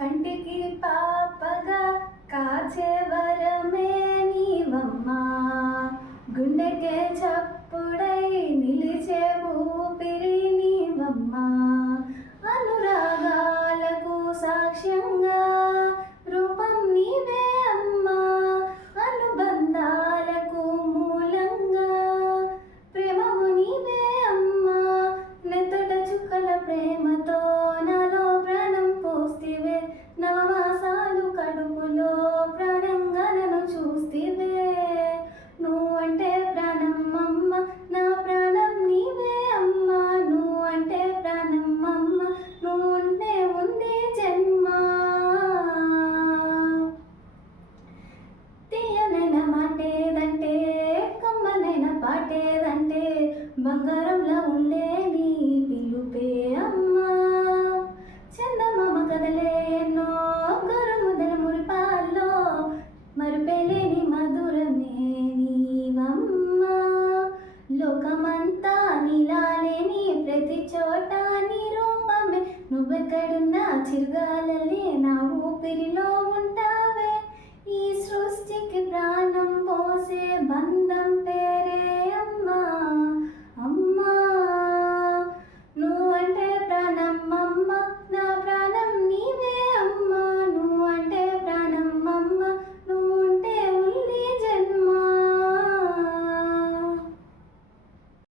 కంటికి పాపగా కాచే వరమే నీవమ్మా, గుండెకే చప్పుడై నిలిచే ఊపిరి నీవమ్మా, అనురాగాలకు సాక్ష్యంగా రూపం నీవే అమ్మా, అనుబంధాలకు మూలంగా ప్రేమము నీవే అమ్మా, నెత్తట చుక్కల ప్రేమతో నాలో ప్రాణం పోస్తివే, నవమాసాలు కడుపులో ప్రాణంగా నన్ను చూస్తివే, నువ్వంటే ప్రాణం అమ్మ, నా ప్రాణం నీవే అమ్మ, నువ్వంటే ప్రాణం అమ్మ, నువ్వుంటే ఉంది జన్మ. తీయనైన మాటేదంటే, కమ్మనైన పాటేదంటే, బంగారంలా ఉండే నీ పిలుపే అమ్మా, చందమామ కదలే ఎన్నో గరుముదల మురిపాల్లో, మరుపేలేని మధురమే నీవమ్మా, లోకమంతా నీలాలేని ప్రతి చోట నీ రూపమే, నువ్వెక్కడున్నా చిరుగాలలే నా ఊపిరిలో ఉంటావే, ఈ సృష్టికి ప్రాణం పోసే బంధం